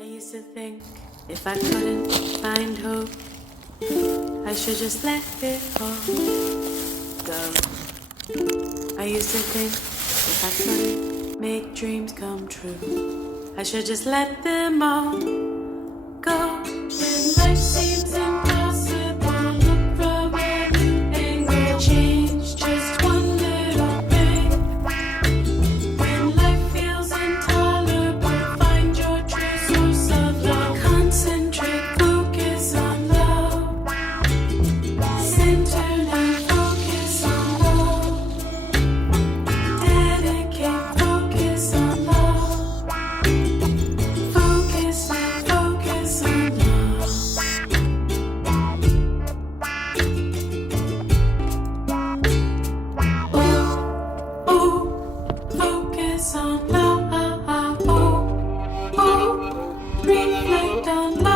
I used to think if I couldn't find hope, I should just let it all go. I used to think if I couldn't make dreams come true, I should just let them all go. When life seems impossible, look from a new angle, change just one little thing. When life feels intolerable, find your true source of love. Concentrate, focus on love. Center now, focus on love. Dedicate, focus on love. Focus now, focus on love. Oh, oh, focus on love. Oh, oh, reflect on love.